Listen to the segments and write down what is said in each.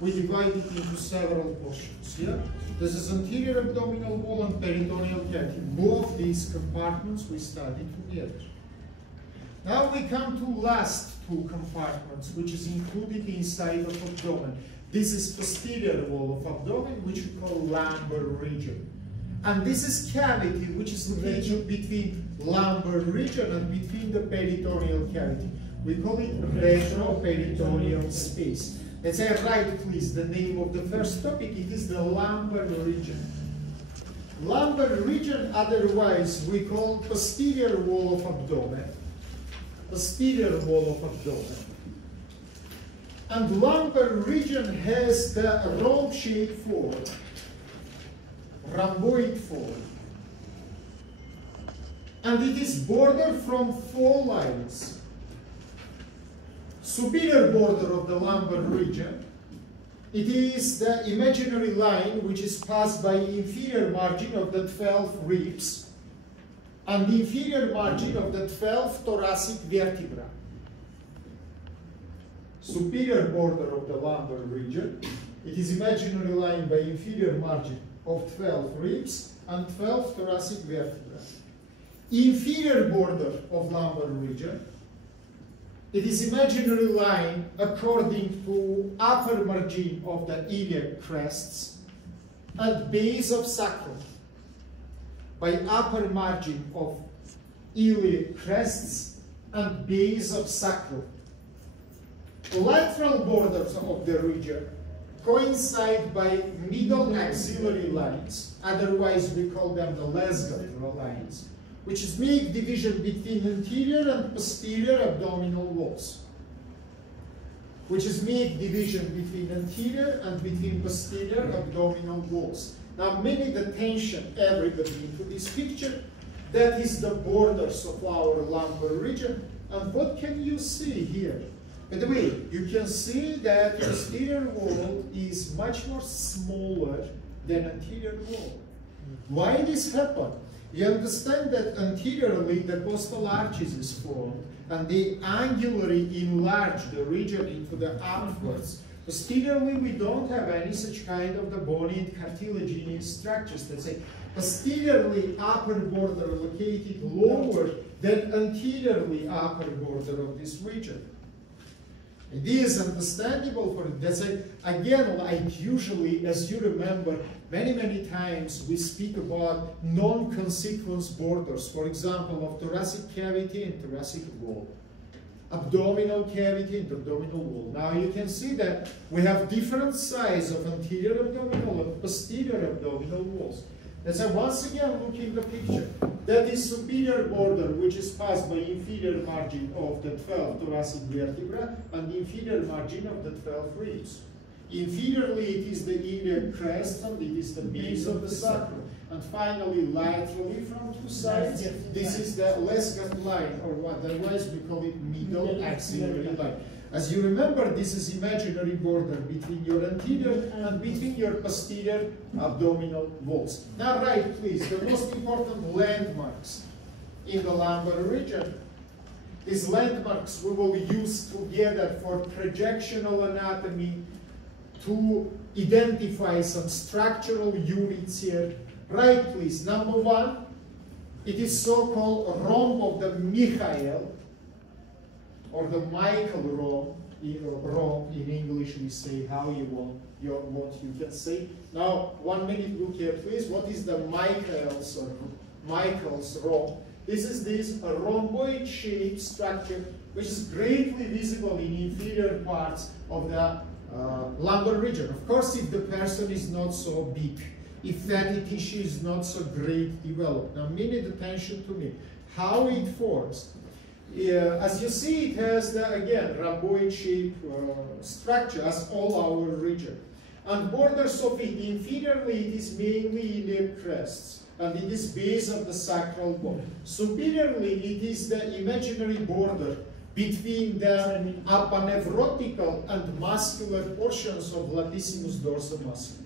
we divide it into several portions. Yeah? This is anterior abdominal wall and peritoneal cavity. Both these compartments we study together. Now we come to last two compartments, which is included inside of abdomen. This is posterior wall of abdomen, which we call lumbar region. And this is cavity, which is located between lumbar region and between the peritoneal cavity. We call it retroperitoneal space. Let's say, write please the name of the first topic. It is the lumbar region. Lumbar region, otherwise we call posterior wall of abdomen. Posterior wall of abdomen. And lumbar region has the rhomb-shaped form, rhomboid form. And it is bordered from four lines. Superior border of the lumbar region, it is the imaginary line which is passed by inferior margin of the 12 ribs and the inferior margin of the 12 thoracic vertebrae. Superior border of the lumbar region, it is imaginary line by inferior margin of 12 ribs and 12 thoracic vertebrae. Inferior border of lumbar region, it is imaginary line according to upper margin of the iliac crests and base of sacrum by upper margin of iliac crests and base of sacrum. Lateral borders of the region coincide by middle axillary lines, otherwise we call them the Lesgater lines, which is make division between anterior and posterior abdominal walls. Which is make division between anterior and between posterior abdominal walls. Now, many the attention everybody into this picture. That is the borders of our lumbar region. And what can you see here? By the way, you can see that posterior wall is much more smaller than anterior wall. Why this happened? You understand that anteriorly the costal arches is formed and they angularly enlarge the region into the upwards. Posteriorly we don't have any such kind of the bony and cartilaginous structures. Let's say posteriorly upper border located lower than anteriorly upper border of this region. It is understandable for it. That's again, like usually, as you remember, many times we speak about non-consequence borders, for example, of thoracic cavity and thoracic wall, abdominal cavity and abdominal wall. Now you can see that we have different size of anterior abdominal and posterior abdominal walls. Let's once again look in the picture. That is superior border, which is passed by inferior margin of the 12 thoracic vertebrae and inferior margin of the 12 ribs. Inferiorly, it is the iliac crest and it is the base of the sacrum. And finally, laterally from two sides, this is the Lesgater line, or what otherwise we call it middle axillary line. As you remember, this is imaginary border between your anterior and between your posterior abdominal walls. Now write, please, the most important landmarks in the lumbar region. These landmarks we will use together for projectional anatomy to identify some structural units here. Write, please, number one, it is so-called rhomb of the Michael, or the Michael rhomb, in English we say how you want, you can say. Now, 1 minute look here, please. What is the Michael's rhomb? This is this rhomboid shaped structure, which is greatly visible in inferior parts of the lumbar region. Of course, if the person is not so big, if fatty tissue is not so great developed. Now, minute attention to me. How it forms. As you see, it has the, again, rhomboid shaped structure as all our region. And borders of it, inferiorly, it is mainly iliac crests, and it is base of the sacral bone. Superiorly, it is the imaginary border between the aponeurotical and muscular portions of latissimus dorsi muscle.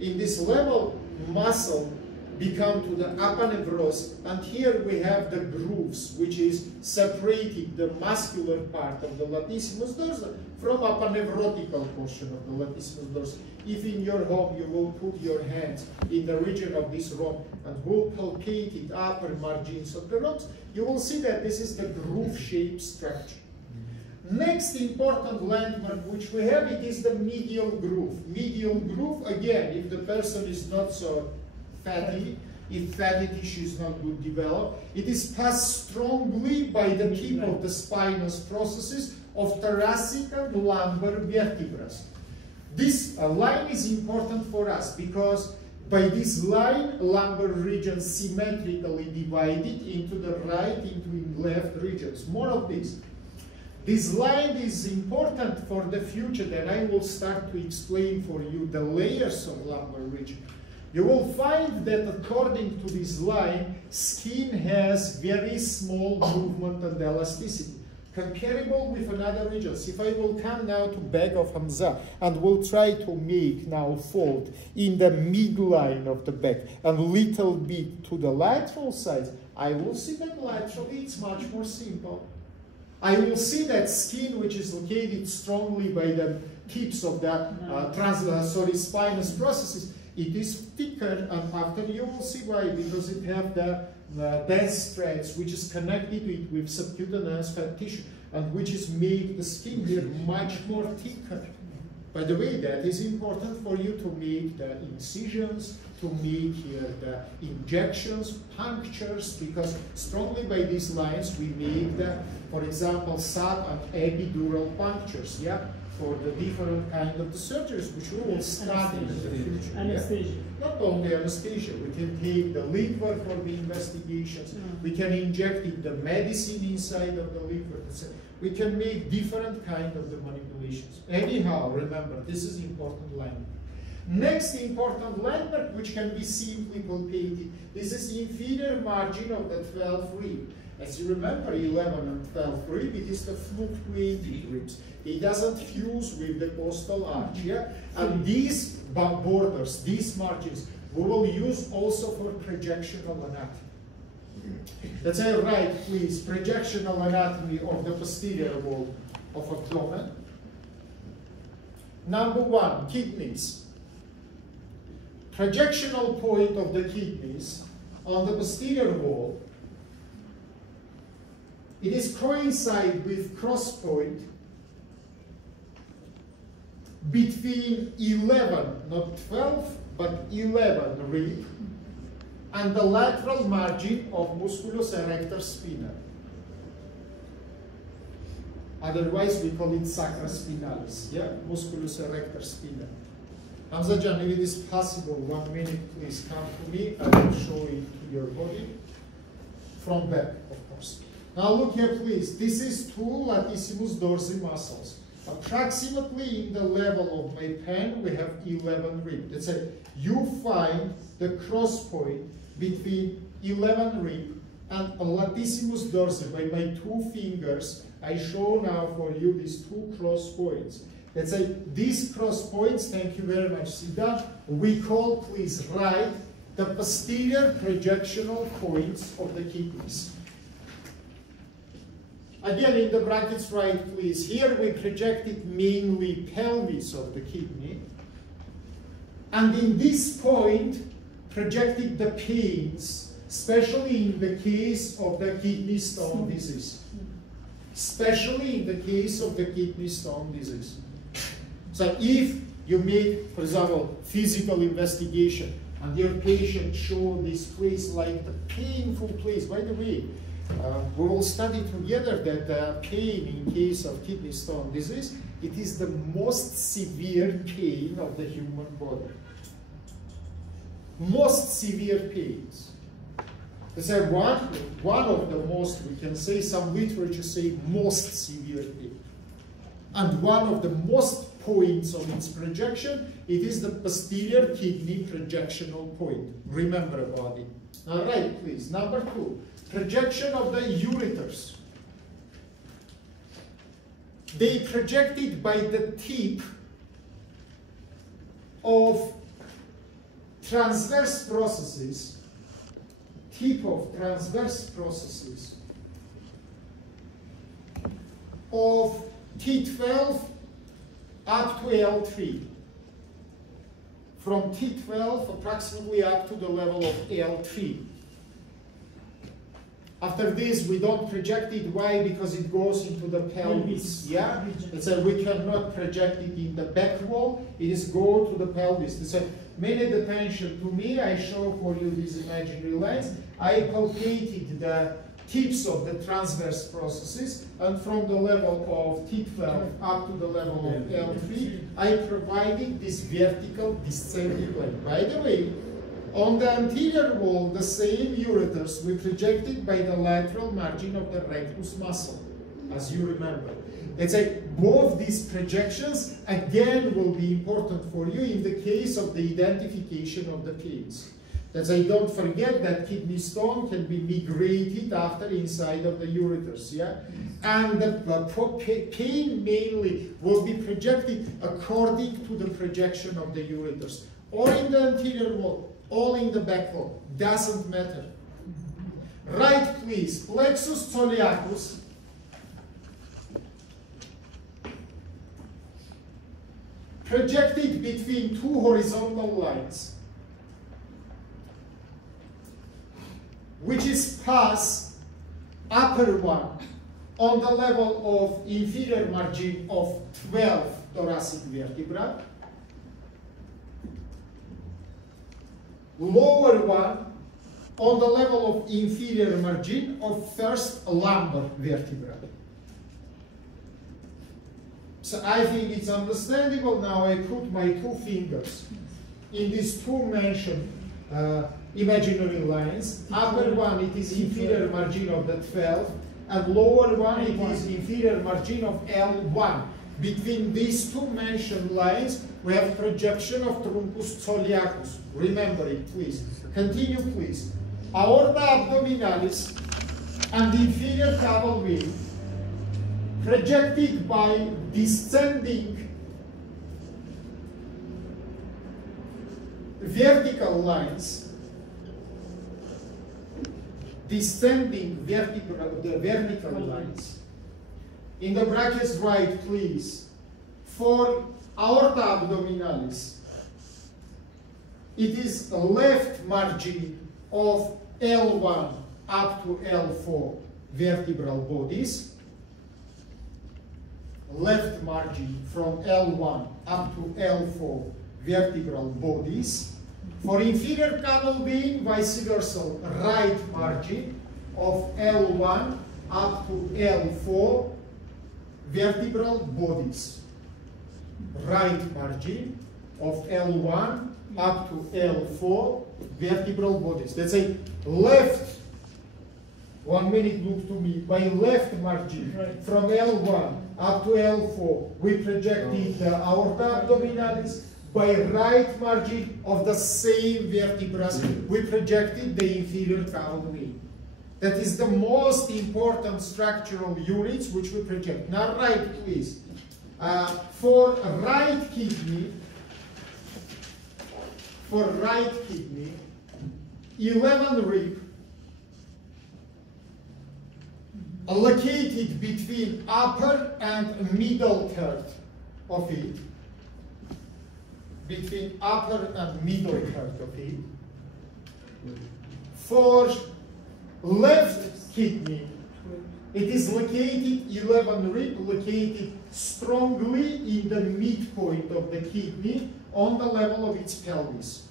In this level, muscle become to the aponeurosis, and here we have the grooves, which is separating the muscular part of the latissimus dorsi from aponeurotical portion of the latissimus dorsi. If in your home you will put your hands in the region of this rock and will palpate the upper margins of the rocks, you will see that this is the groove-shaped structure. Next important landmark which we have, it is the medial groove. Medial groove, again, if the person is not so fatty, if fatty tissue is not good developed, it is passed strongly by the tip of the spinous processes of thoracic and lumbar vertebrae. This line is important for us because by this line, lumbar region symmetrically divided into the right, into left regions. More of this. This line is important for the future, then I will start to explain for you the layers of lumbar region. You will find that according to this line, skin has very small movement and elasticity, comparable with another regions. If I will come now to back of Hamza and will try to make now fold in the midline of the back and little bit to the lateral sides, I will see that laterally it's much more simple. I will see that skin, which is located strongly by the tips of the spinous processes, it is thicker, and after you will see why, because it have the dense threads which is connected with subcutaneous fat tissue and which is make the skin here much more thicker. By the way, that is important for you to make the incisions, to make here the injections, punctures, because strongly by these lines we make the, for example, sub and epidural punctures, yeah, for the different kind of the surgeries which we will study in the future. Anesthesia. Yeah? Not only anesthesia, we can take the liver for the investigations, we can inject it the medicine inside of the liver, we can make different kind of the manipulations. Anyhow, remember, this is important landmark. Next important landmark, which can be simply palpated, this is the inferior margin of the 12th rib. As you remember, 11 and 12th rib, it is the fluctuating ribs. It doesn't fuse with the costal arch, yeah? And these borders, these margins, we will use also for projectional anatomy. Let's say, right, please, projectional anatomy of the posterior wall of abdomen. Number one, kidneys. Projectional point of the kidneys on the posterior wall, it is coincide with cross point between 11, not 12, but 11 rib and the lateral margin of musculus erector spinae. Otherwise, we call it sacrospinalis, yeah? Musculus erector spinae. Hamzajan, if it is possible, 1 minute, please come to me. I will show it to your body. From back, of course. Now look here, please. This is two latissimus dorsi muscles. Approximately in the level of my pen, we have 11 rib. Let's say you find the cross point between 11 rib and a latissimus dorsi. By my 2 fingers, I show now for you these 2 cross points. Let's say these cross points, thank you very much, Sida, we call, please write, the posterior projectional points of the kidneys. Again, in the brackets, write, please, here we projected mainly pelvis of the kidney, and in this point, projected the pains, especially in the case of the kidney stone disease. Especially in the case of the kidney stone disease. So if you make, for example, physical investigation and your patient show this place like the painful place, by the way, we will study together that the pain in case of kidney stone disease, it is the most severe pain of the human body. Most severe pains. Let's say one of the most, we can say, some literature say most severe pain. And one of the most points of its projection, it is the posterior kidney projectional point. Remember about it. All right, please. Number 2, projection of the ureters. They projected by the tip of transverse processes tip of transverse processes of T12 up to L3. From T12 approximately up to the level of L3. After this, we don't project it. Why? Because it goes into the pelvis. Yeah? So we cannot project it in the back wall. It is go to the pelvis. So many attention to me. I show for you these imaginary lines. I palpated the tips of the transverse processes, and from the level of T12 up to the level of L3, I provided this vertical descending line. By the way, on the anterior wall, the same ureters we projected by the lateral margin of the rectus muscle, as you remember. Let's say both these projections again will be important for you in the case of the identification of the pains. Let's say don't forget that kidney stone can be migrated after inside of the ureters, yeah? And the pain mainly will be projected according to the projection of the ureters, or in the anterior wall, all in the back wall, doesn't matter. Right, please, plexus soleacus, projected between two horizontal lines, which is past upper one on the level of inferior margin of 12 thoracic vertebra, lower one on the level of inferior margin of first lumbar vertebra. So I think it's understandable. Now I put my two fingers in these two mentioned imaginary lines. Upper one, it is inferior margin of the 12, and lower one, it is inferior margin of L1. Between these two mentioned lines, we have projection of truncus soleacus. Remember it, please. Continue, please. Aorta abdominalis and inferior caval vein projected by descending vertical lines, descending vertical lines. In the brackets write, please, for aorta abdominalis, it is left margin of L1 up to L4 vertebral bodies, left margin from L1 up to L4 vertebral bodies. For inferior caval vein, vice versa, right margin of L1 up to L4 vertebral bodies. Right margin of L1 up to L4 vertebral bodies. Let's say left, 1 minute look to me, by left margin from L1 up to L4, we projected the aorta abdominalis. By right margin of the same vertebra, we projected the inferior caval vein. That is the most important structural units which we project. Now right, please. For right kidney, 11 rib located between upper and middle third of it. Between upper and middle third of it. For left kidney, it is located, 11 rib, located strongly in the midpoint of the kidney on the level of its pelvis.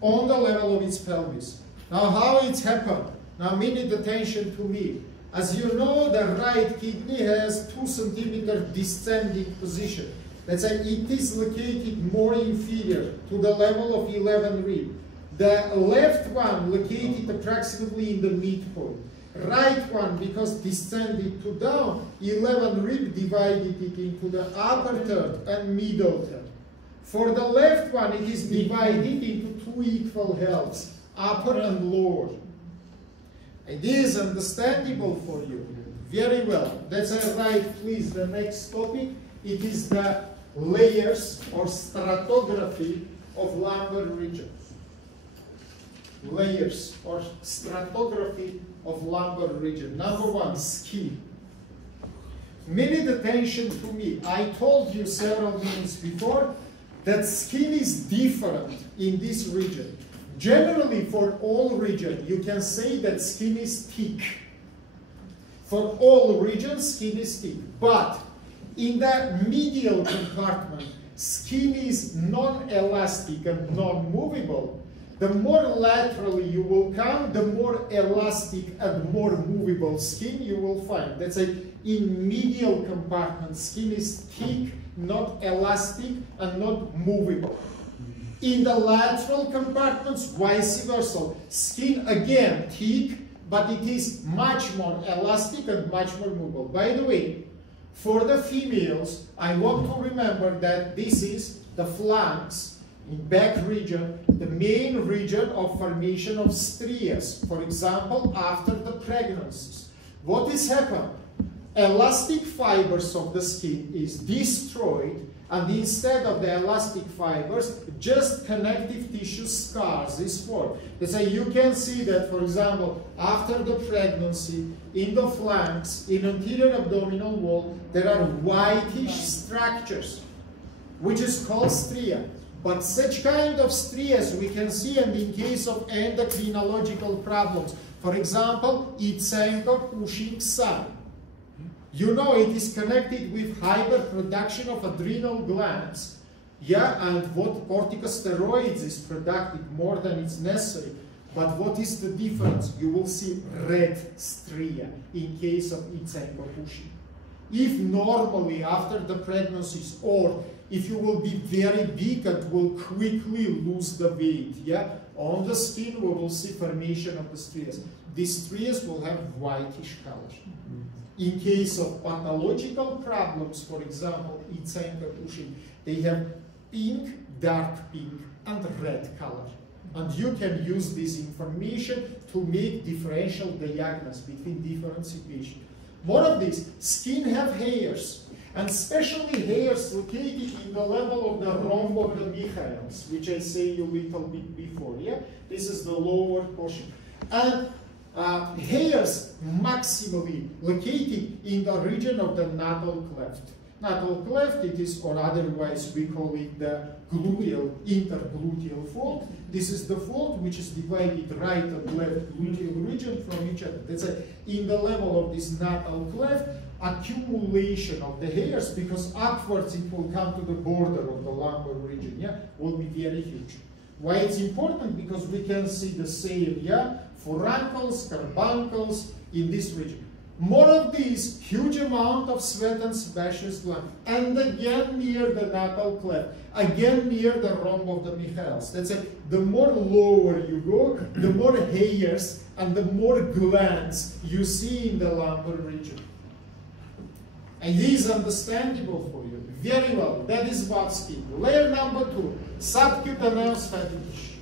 On the level of its pelvis. Now how it's happened? Now minute attention to me. As you know, the right kidney has 2 centimeter descending position. Let's say it is located more inferior to the level of 11 rib. The left one located approximately in the midpoint. Right one, because descended to down, 11 rib divided it into the upper third and middle third. For the left one, it is divided into 2 equal halves, upper and lower. It is understandable for you. Very well. That's right, please. The next topic, it is the layers or stratigraphy of lumbar region. layers or stratigraphy of lumbar region. Number one, skin. Minute attention to me. I told you several minutes before that skin is different in this region. Generally, for all regions, you can say that skin is thick. For all regions, skin is thick. But in the medial compartment, skin is non-elastic and non-movable. The more laterally you will come, the more elastic and more movable skin you will find. That's like in medial compartment, skin is thick, not elastic, and not movable. In the lateral compartments, vice versa. Skin, again, thick, but it is much more elastic and much more movable. By the way, for the females, I want to remember that this is the flanks, in back region, the main region of formation of strias, for example, after the pregnancies. What is happened? Elastic fibers of the skin is destroyed, and instead of the elastic fibers, just connective tissue scars is formed. So you can see that, for example, after the pregnancy, in the flanks, in anterior abdominal wall, there are whitish structures, which is called stria. But such kind of strias we can see, and in case of endocrinological problems, for example, Ytsenko-Cushing sign. You know it is connected with hyperproduction of adrenal glands, yeah, and what corticosteroids is produced more than is necessary. But what is the difference? You will see red stria in case of Ytsenko-Cushing. If normally after the pregnancies, or if you will be very big and will quickly lose the weight, yeah, on the skin we will see formation of the strias. These strias will have whitish color. In case of pathological problems, for example, Ytsenko-Cushing, they have pink, dark pink, and red color. And you can use this information to make differential diagnosis between different situations. More of this, skin have hairs, and especially hairs located in the level of the rhomb of the Michaels, which I say you a little bit before, yeah? This is the lower portion. And hairs maximally located in the region of the natal cleft. Natal cleft, it is, or otherwise we call it the gluteal, intergluteal fold. This is the fold which is divided right and left gluteal region from each other. That's in the level of this natal cleft, accumulation of the hairs, because upwards it will come to the border of the lumbar region, yeah, will be very huge. Why it's important? Because we can see the same, yeah, furuncles, carbuncles in this region. More of these, huge amount of sweat and sebaceous gland, and again near the natal cleft, again near the rhomb of the Michaels. That's it. The more lower you go, the more hairs and the more glands you see in the lumbar region. And this is understandable for you. Very well. That is about skin. Layer number 2, subcutaneous fatty tissue.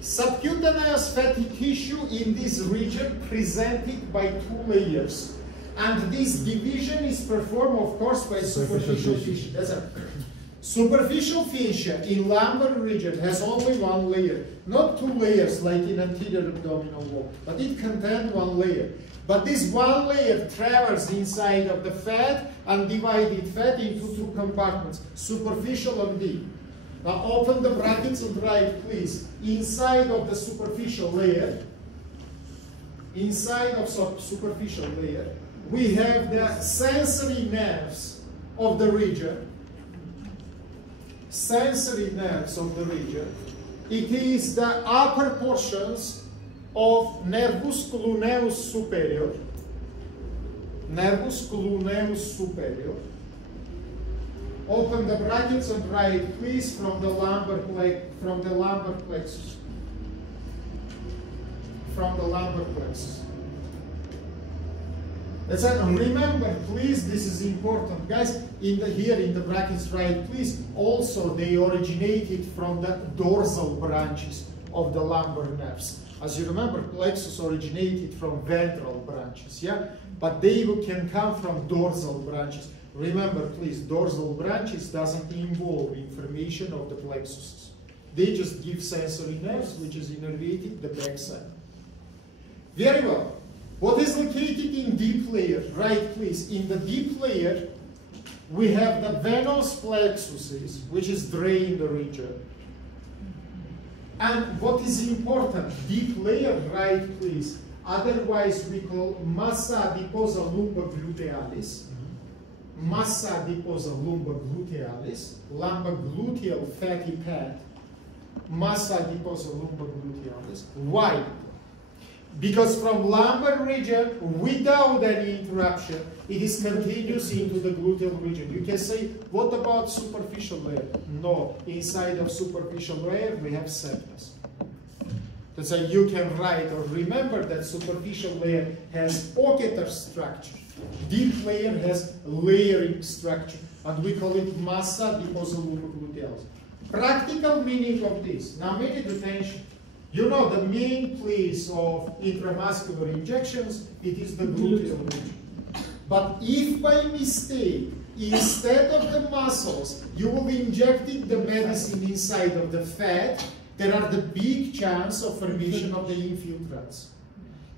Subcutaneous fatty tissue in this region presented by 2 layers. And this division is performed, of course, by superficial tissue. That's it. Superficial fascia in lumbar region has only 1 layer. Not 2 layers like in anterior abdominal wall, but it contains 1 layer. But this 1 layer travels inside of the fat and divided fat into 2 compartments, superficial and deep. Now open the brackets and write, please, inside of the superficial layer, we have the sensory nerves of the region. Sensory nerves of the region. It is the upper portions of nervus cluneus superior. Nervus cluneus superior. Open the brackets and write, please, from the lumbar plexus. From the lumbar plexus. That's it. Remember, please, this is important, guys. Here in the brackets, write, please. Also, they originated from the dorsal branches of the lumbar nerves. As you remember, plexus originated from ventral branches, yeah? But they can come from dorsal branches. Remember, please, dorsal branches doesn't involve information of the plexuses. They just give sensory nerves, which is innervating the backside. Very well. What is located in deep layer? Right, please. In the deep layer, we have the venous plexuses, which is drain the region. And what is important? Deep layer, right, please. Otherwise, we call massa adiposa lumboglutealis. Massa adiposa lumboglutealis. Lumbogluteal fatty pad. Massa adiposa lumboglutealis. Why? Because from lumbar region, without any interruption, it is continuous into the gluteal region. You can say, what about superficial layer? No, inside of superficial layer, we have septas. That's why you can write or remember that superficial layer has pocketer structure. Deep layer has layering structure, and we call it massa adiposa lumboglutealis. Practical meaning of this. Now, make attention. You know the main place of intramuscular injections, it is the gluteal region. But if by mistake, instead of the muscles, you will inject the medicine inside of the fat, there are the big chance of formation of the infiltrates.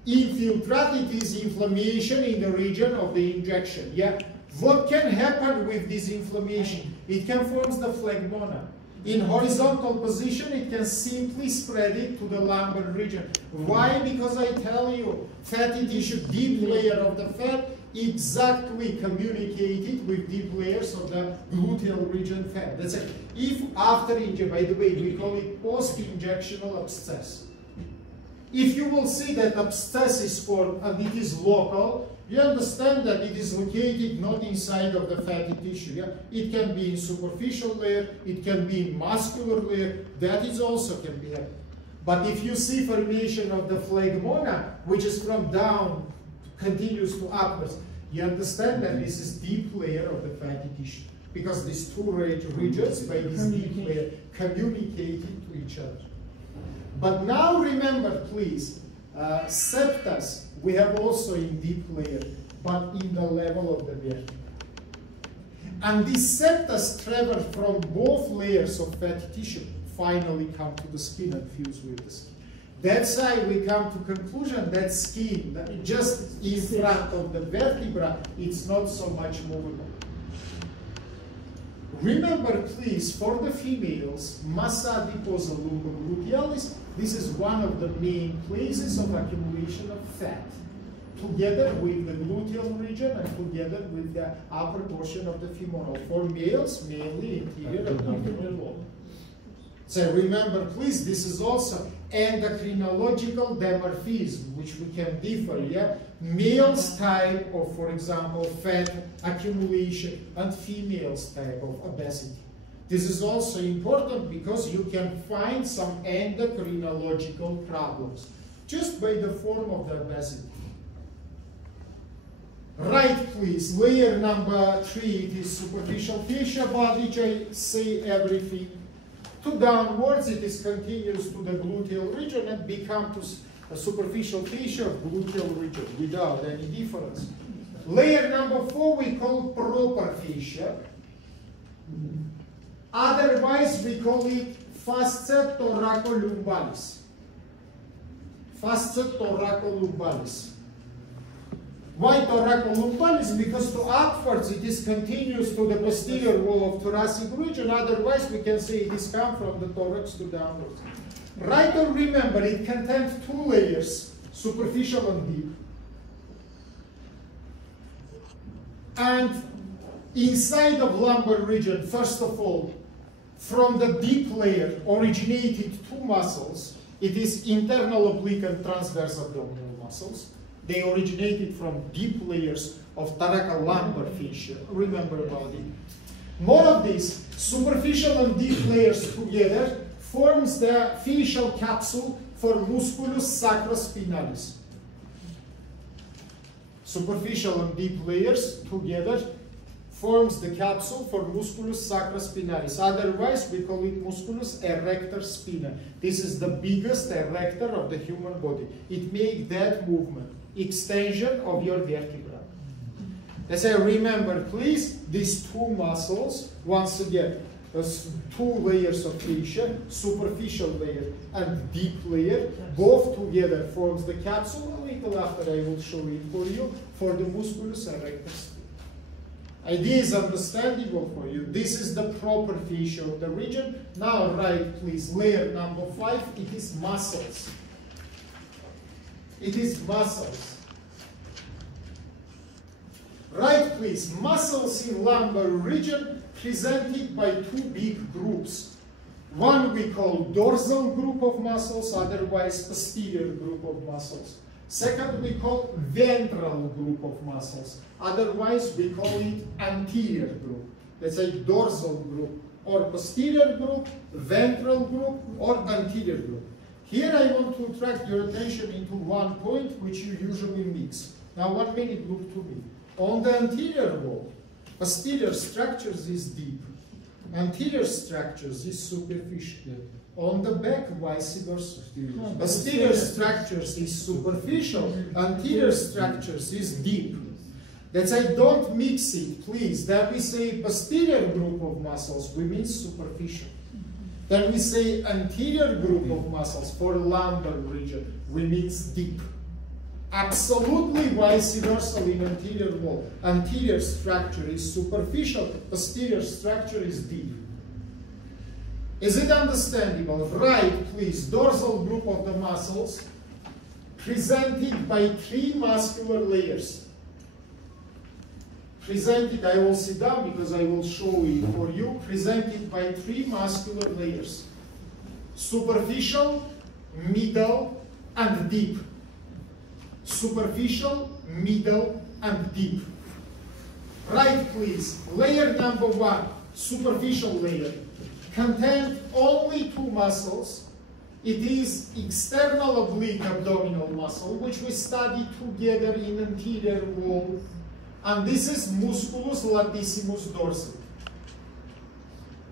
Infiltrate, it is inflammation in the region of the injection. Yeah. What can happen with this inflammation? It can form the phlegmona. In horizontal position, it can simply spread it to the lumbar region. Why? Because I tell you, fatty tissue, deep layer of the fat, exactly communicated with deep layers of the gluteal region fat. That's it. If after injection, by the way, we call it post-injectional abscess. If you will see that abscess is formed and it is local, you understand that it is located not inside of the fatty tissue. Yeah? It can be in superficial layer, it can be in muscular layer, that is also can be happening. But if you see formation of the phlegmona, which is from down, continues to upwards, you understand that this is deep layer of the fatty tissue. Because these two regions, by this deep layer, communicating to each other. But now remember, please, septas, we have also in deep layer, but in the level of the vertebrae. And these septas travel from both layers of fatty tissue, finally come to the skin and fuse with the skin. That's why we come to conclusion that skin, that just in front of the vertebra, it's not so much movable. Remember, please, for the females, massa adiposa lumboglutealis, this is one of the main places of accumulation of fat, together with the gluteal region and together with the upper portion of the femoral. For males, mainly interior abdominal wall. So remember, please, this is also endocrinological dimorphism, which we can differ, yeah? Males type of, for example, fat accumulation and females type of obesity. This is also important because you can find some endocrinological problems just by the form of the obesity. Right, please. Layer number 3, it is superficial fascia, about which I say everything. To downwards, it is continuous to the gluteal region and become to a superficial fascia of gluteal region without any difference. Layer number 4 we call proper fascia. Otherwise, we call it fascia thoracolumbalis. Fascia thoracolumbalis. Why thoracolumbalis? Because to upwards it is continuous to the posterior wall of thoracic region. Otherwise, we can say it is come from the thorax to downwards. Right, or remember, it contains 2 layers, superficial and deep. And inside of lumbar region, first of all, from the deep layer originated 2 muscles. It is internal oblique and transverse abdominal muscles. They originated from deep layers of thoracolumbar fascia. Remember about it. More of these superficial and deep layers together forms the fascial capsule for musculus sacrospinalis. Superficial and deep layers together forms the capsule for musculus sacrospinalis. Otherwise, we call it musculus erector spina. This is the biggest erector of the human body. It makes that movement, extension of your vertebra. As I remember, please, these 2 muscles, once again, There's two layers of fascia, superficial layer and deep layer, both together forms the capsule. A little after I will show it for you for the musculus erectus. Idea is understandable for you. This is the proper fascia of the region. Now write please layer number 5, it is muscles. It is muscles. Write please, muscles in lumbar region presented by two big groups. One we call dorsal group of muscles, otherwise posterior group of muscles. Second we call ventral group of muscles, otherwise we call it anterior group. Let's say dorsal group or posterior group, ventral group or anterior group. Here I want to attract your attention into one point which you usually mix. Now 1 minute, look to me. On the anterior wall, posterior structures is deep, anterior structures is superficial. On the back, vice versa. Posterior structures is superficial, anterior structures is deep. That's why don't mix it, please. Then we say posterior group of muscles, we mean superficial. Then we say anterior group of muscles for lumbar region, we mean deep. Absolutely vice versa in anterior wall. Anterior structure is superficial, posterior structure is deep. Is it understandable? Right, please. Dorsal group of the muscles presented by 3 muscular layers. Presented, I will sit down because I will show it for you. Presented by 3 muscular layers. Superficial, middle, and deep. Superficial, middle, and deep. Right, please. Layer number 1, superficial layer, contained only 2 muscles. It is external oblique abdominal muscle, which we studied together in anterior wall, and this is musculus latissimus dorsi.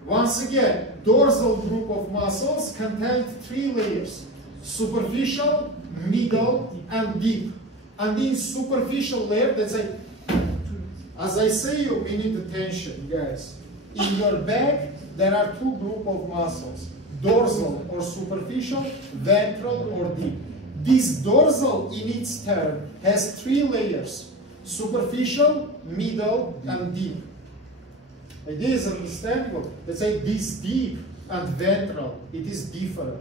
Once again, dorsal group of muscles contained 3 layers: superficial, middle, and deep. And in superficial layer, that's like, as I say, you need attention, guys. In your back, there are 2 groups of muscles: dorsal or superficial, ventral or deep. This dorsal, in its turn, has 3 layers: superficial, middle, and deep. It is understandable. Let's say this deep and ventral, it is different.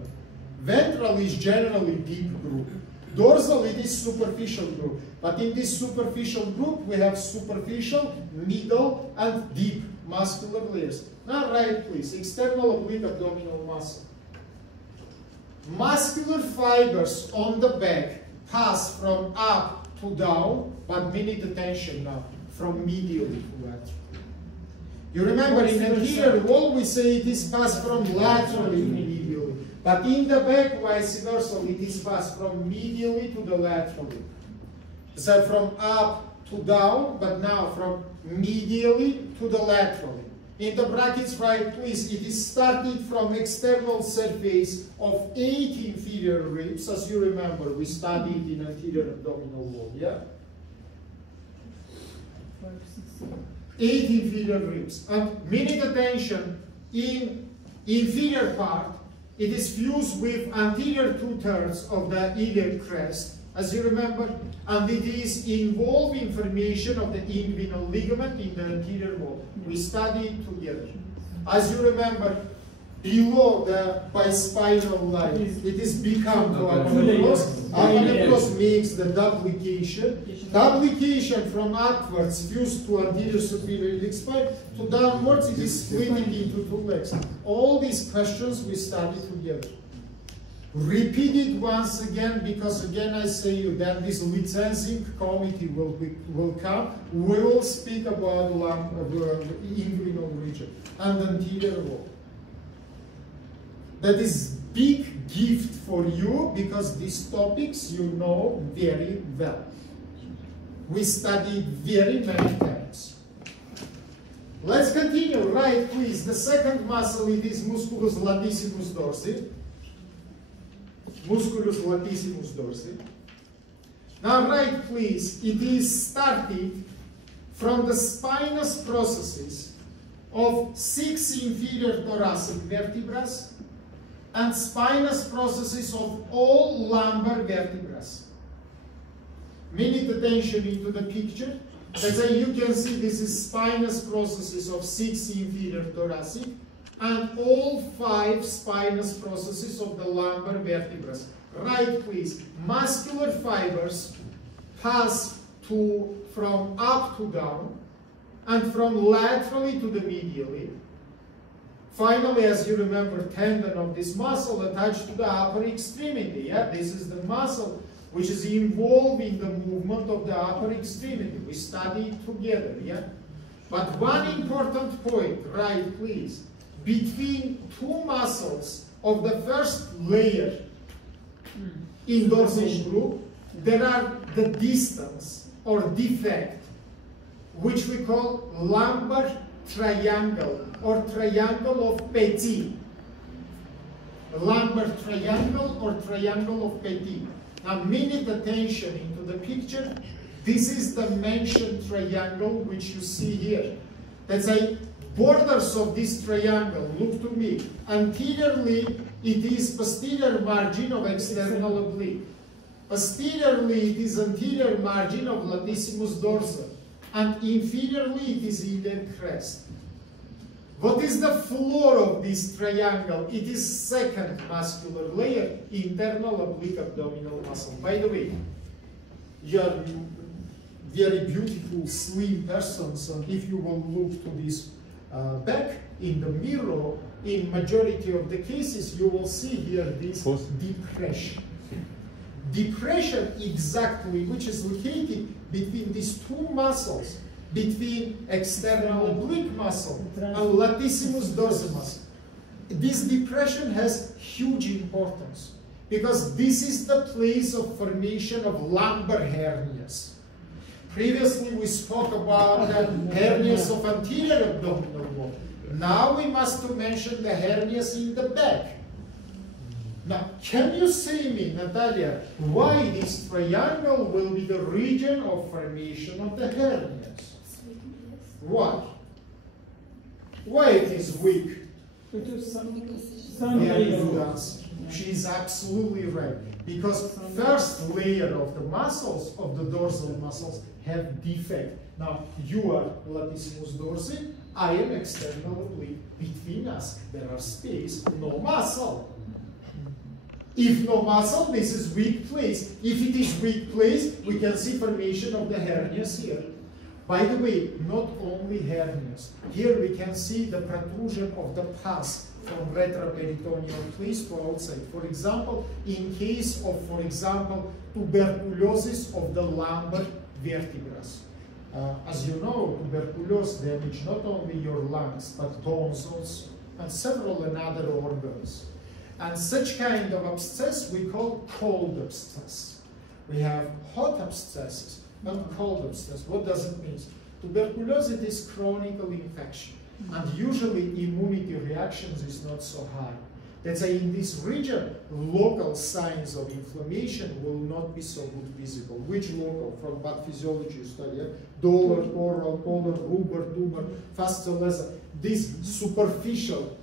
Ventral is generally deep group. Dorsal, it is superficial group. But in this superficial group, we have superficial, middle, and deep muscular layers. Now write, please, external oblique abdominal muscle. Muscular fibers on the back pass from up to down, but we need attention now, from medially to lateral. You remember in anterior wall, we say it is passed from laterally to medially. But in the back, vice versa, it is passed from medially to the laterally. So from up to down, but now from medially to the laterally. In the brackets, right, please, it is started from external surface of 8 inferior ribs. As you remember, we studied in anterior abdominal wall, yeah? 8 inferior ribs. And minute attention, in inferior part, it is fused with anterior 2/3 of the iliac crest, as you remember, and it is involving formation of the inguinal ligament in the anterior wall. We studied together. As you remember, below the bispinal line, it is become aponeuros. Aponeuros makes the duplication. Duplication from upwards fused to anterior superior iliac spine to downwards, it is splitting into 2 legs. All these questions we studied together. Repeat it once again, because again I say you that this licensing committee will come. We will speak about inguinal region and anterior wall. That is big gift for you, because these topics you know very well. We studied very many times. Let's continue. Right, please. The second muscle, it is musculus latissimus dorsi. Musculus latissimus dorsi. Now, right, please. It is started from the spinous processes of 6 inferior thoracic vertebrae and spinous processes of all lumbar vertebrae. Minute attention into the picture. As you can see, this is spinous processes of 6 inferior thoracic and all 5 spinous processes of the lumbar vertebrae. Right, please. Muscular fibers pass from up to down and from laterally to the medially. Finally, as you remember, tendon of this muscle attached to the upper extremity. Yeah, this is the muscle which is involved in the movement of the upper extremity. We study it together. Yeah, but one important point, right, please. Between 2 muscles of the first layer in dorsal group, there are the distance or defect, which we call lumbar triangle or triangle of Petit. Lumbar triangle or triangle of Petit. Now, minute attention into the picture. This is the mentioned triangle which you see here. Let's say borders of this triangle, look to me. Anteriorly, it is posterior margin of external oblique. Posteriorly, it is anterior margin of latissimus dorsal. And inferiorly, it is indent crest. What is the floor of this triangle? It is second muscular layer, internal oblique abdominal muscle. By the way, you are very beautiful, slim persons, and if you will look to this back in the mirror, in majority of the cases, you will see here this depression. Depression exactly, which is located between these 2 muscles, between external oblique muscle and latissimus dorsal muscle. This depression has huge importance because this is the place of formation of lumbar hernias. Previously we spoke about the hernias of anterior abdominal wall. Now we must mention the hernias in the back. Now, can you say me, Natalia, why this triangle will be the region of formation of the hernias? Why? Why it is weak? Very good answer. She is absolutely right. Because first layer of the muscles, of the dorsal muscles, have defect. Now, you are latissimus dorsi, I am external oblique. Between us, there are space, no muscle. If no muscle, this is weak place. If it is weak place, we can see formation of the hernias here. By the way, not only hernias. Here we can see the protrusion of the pus from retroperitoneal place to outside. For example, in case of, tuberculosis of the lumbar vertebrae. As you know, tuberculosis damage not only your lungs, but bones also, and several other organs. And such kind of abscess we call cold abscess. We have hot abscesses, not cold abscess. What does it mean? Tuberculosis is chronic infection, and usually immunity reactions is not so high. Let's say in this region, local signs of inflammation will not be so good visible. Which local? From what physiology you study? Dolor, oral, polar, rubor, tumor, fasciolesa. These superficial,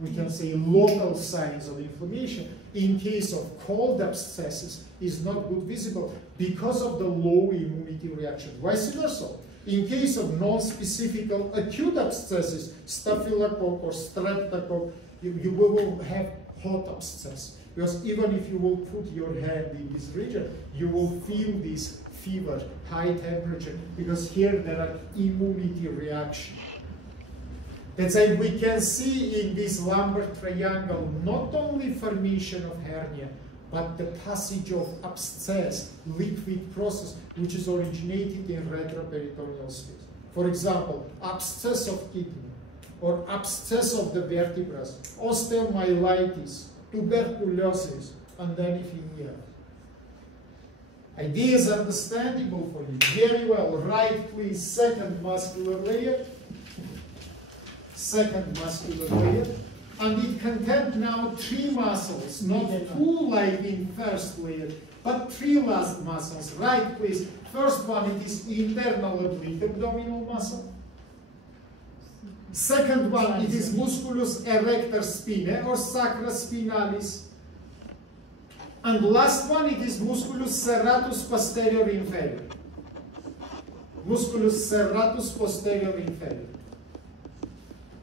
we can say local signs of inflammation, in case of cold abscesses, is not good visible because of the low immunity reaction. Vice versa. In case of non-specific acute abscesses, staphylococcus or streptococcus, you will have hot abscess. Because even if you will put your hand in this region, you will feel this fever, high temperature, because here there are immunity reaction. Let's say we can see in this lumbar triangle not only formation of hernia, but the passage of abscess, liquid process, which is originated in retroperitoneal space. For example, abscess of kidney, or abscess of the vertebrae, osteomyelitis, tuberculosis, and then leukemia. Idea is understandable for you. Very well. Right, please. Second muscular layer. Second muscular layer. And it contains now 3 muscles, not 2 like in first layer, but 3 last muscles. Right, please. First one, it is internal oblique abdominal muscle. Second one, it is musculus erector spinae or sacra spinalis. And last one, it is musculus serratus posterior inferior. Musculus serratus posterior inferior.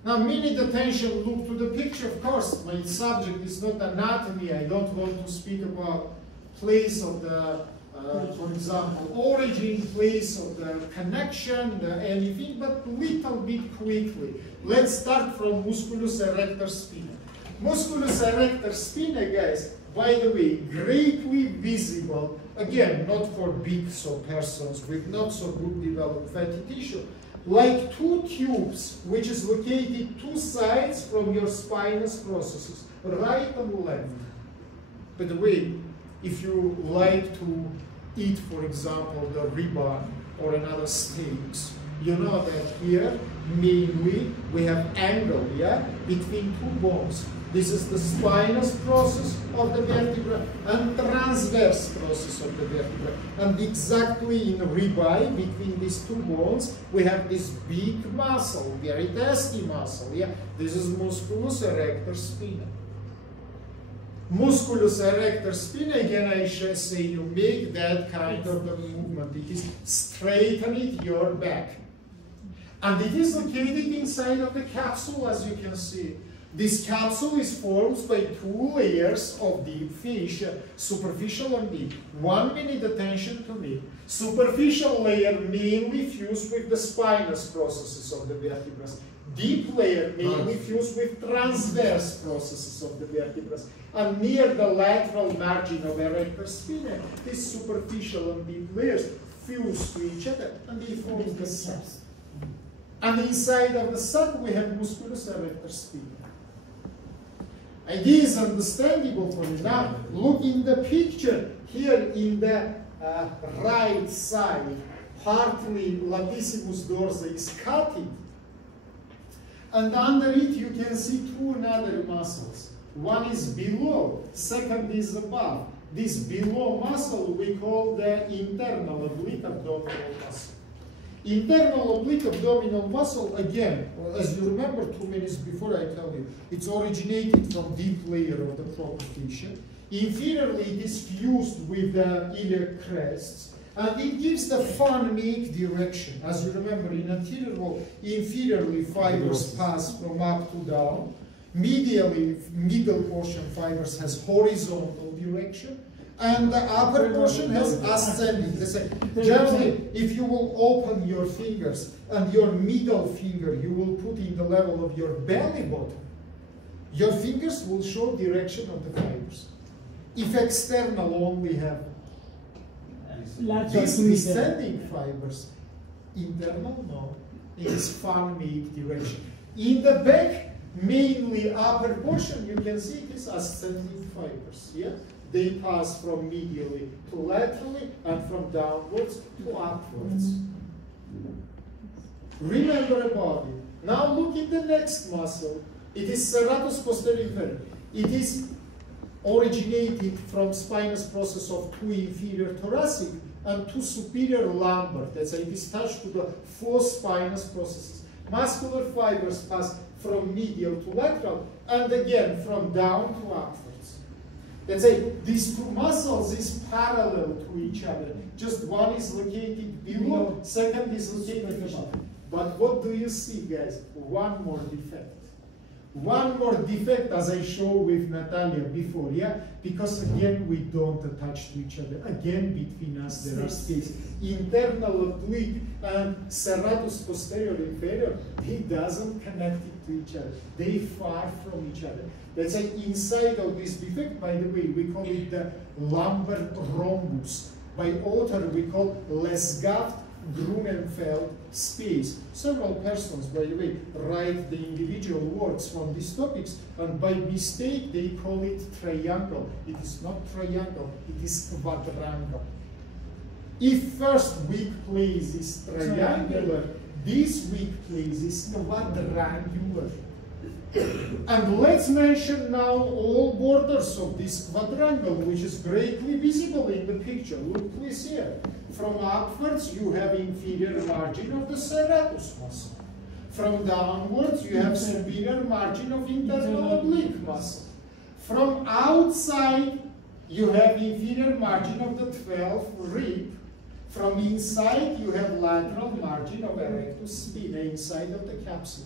Now, minute attention, look to the picture. Of course, my subject is not anatomy. I don't want to speak about place of the, for example, origin, place of the connection, anything, but little bit quickly. Let's start from musculus erector spinae. Musculus erector spinae, guys, by the way, greatly visible, again, not for big persons with not so good developed fatty tissue, like two tubes, which is located two sides from your spinous processes, right and left. By the way, if you like to eat, for example, the ribeye or another steaks, you know that here, mainly, we have angle, yeah, between two bones. This is the spinous process of the vertebra and transverse process of the vertebra. And exactly in ribeye, between these two bones, we have this big muscle, very tasty muscle. Yeah, this is musculus erector spinae. Musculus erector spinae, again, I shall say, you make that kind of the movement. It is straightening your back. And it is located inside of the capsule, as you can see. This capsule is formed by two layers of deep fish, superficial and deep. 1 minute attention to me. Superficial layer mainly fused with the spinous processes of the vertebrae. Deep layer mainly fused with transverse processes of the vertebrae. And near the lateral margin of erector spinae, these superficial and deep layers fuse to each other and they form the sac. And inside of the sac we have musculus erector spinae. Idea is understandable for you. Now, look in the picture here in the right side, partly latissimus dorsi is cutted. And under it you can see two other muscles. One is below, second is above. This below muscle we call the internal oblique abdominal muscle. Internal oblique abdominal muscle, again, as you remember 2 minutes before I tell you, it's originated from deep layer of the proper tissue. Inferiorly, it is fused with the iliac crests, and it gives the fan make direction. As you remember, in anterior wall, inferiorly fibers pass from up to down. Medially, middle portion fibers has horizontal direction. And the upper portion has ascending. Generally, if you will open your fingers and your middle finger you will put in the level of your belly button, your fingers will show direction of the fibers. If external only have these descending fibers, internal no, it is fan make direction. In the back, mainly upper portion, you can see it is ascending fibers. Yeah. They pass from medially to laterally and from downwards to upwards. Remember about it. Now look at the next muscle. It is serratus posterior inferior. It is originated from spinous process of two inferior thoracic and two superior lumbar. That's why it is attached to the four spinous processes. Muscular fibers pass from medial to lateral and again from down to upwards. Let's say these two muscles is parallel to each other. Just one is located below, second is located above. But what do you see, guys? One more defect. One more defect, as I showed with Natalia before, yeah? Because again, we don't attach to each other. Again, between us there are space. Internal oblique and serratus posterior inferior, they doesn't connect it to each other. They far from each other. Let's say inside of this defect, by the way, we call it the lumbar rhombus. By author, we call Lesgaard-Grunenfeld space. Several persons, by the way, write the individual words on these topics, and by mistake, they call it triangle. It is not triangle, it is quadrangle. If first weak place is triangular, this weak place is quadrangular. And let's mention now all borders of this quadrangle, which is greatly visible in the picture. Look, please here. From upwards, you have inferior margin of the serratus muscle. From downwards, you have superior margin of internal oblique muscle. From outside, you have inferior margin of the 12th rib. From inside, you have lateral margin of erectus spina, inside of the capsule.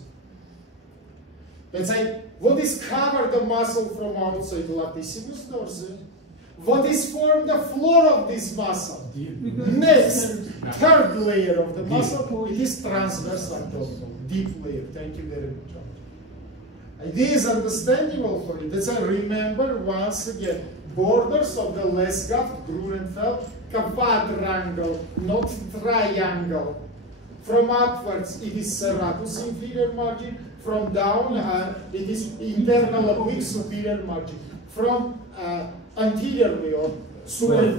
Let's say, what is covered the muscle from outside? Latissimus dorsi. What is formed the floor of this muscle? Next, third layer of the muscle, it is transverse abdominal, deep layer. Thank you very much. It is understandable for you. That's why remember once again, borders of the Lesgaft, Grunenfeld, quadrangle, not triangle. From upwards, it is serratus inferior margin. From down, it is internal oblique superior margin. From anteriorly or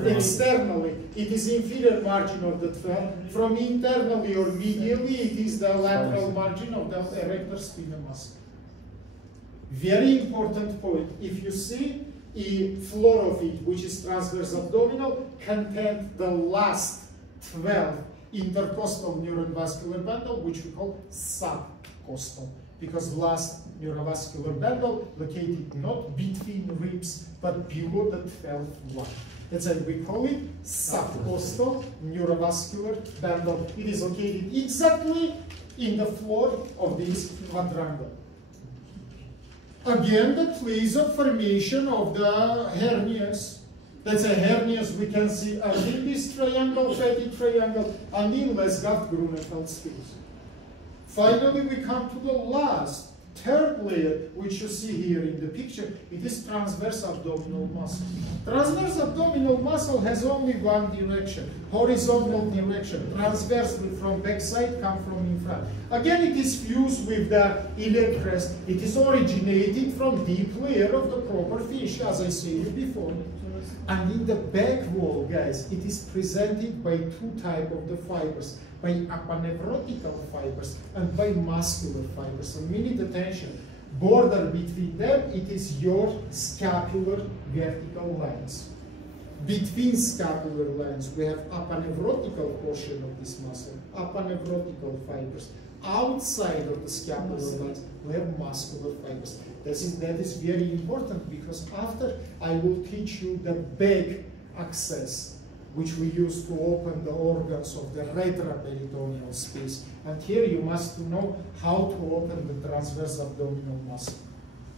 externally, it is inferior margin of the 12. From internally or medially, it is the lateral margin of the erector spina muscle. Very important point. If you see a floor of it, which is transverse abdominal, contains the last 12 intercostal neurovascular bundle, which we call subcostal, because last neurovascular bundle located not between ribs, but below the 12th one. That's why we call it subcostal neurovascular bundle. It is located exactly in the floor of this quadrangle. Again, the place of formation of the hernias. That's a hernias we can see in this triangle, fatty triangle, and in Lesgaft Grunenfeld space. Finally, we come to the last, third layer, which you see here in the picture. It is transverse abdominal muscle. Transverse abdominal muscle has only one direction, horizontal direction. Transversely from backside, come from in front. Again, it is fused with the iliac crest. It is originating from deep layer of the proper fascia, as I said before. And in the back wall, guys, it is presented by two types of the fibers, by aponeurotical fibers and by muscular fibers. So minute attention, border between them, it is your scapular vertical lines. Between scapular lines, we have aponeurotical portion of this muscle, aponeurotical fibers. Outside of the scapular lines, we have muscular fibers. That is very important, because after I will teach you the back access, which we use to open the organs of the retroperitoneal space. And here you must know how to open the transverse abdominal muscle.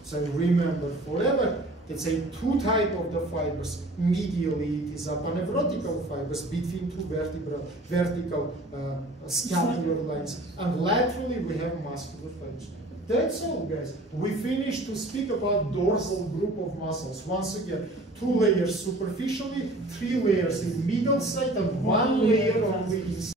So remember forever, let's say two types of the fibers. Medially, it is aponeurotical fibers between two vertical scapular lines. And laterally, we have muscular fibers. That's all, guys. We finished to speak about dorsal group of muscles. Once again, 2 layers superficially, 3 layers in middle side, and 1 layer on the inside.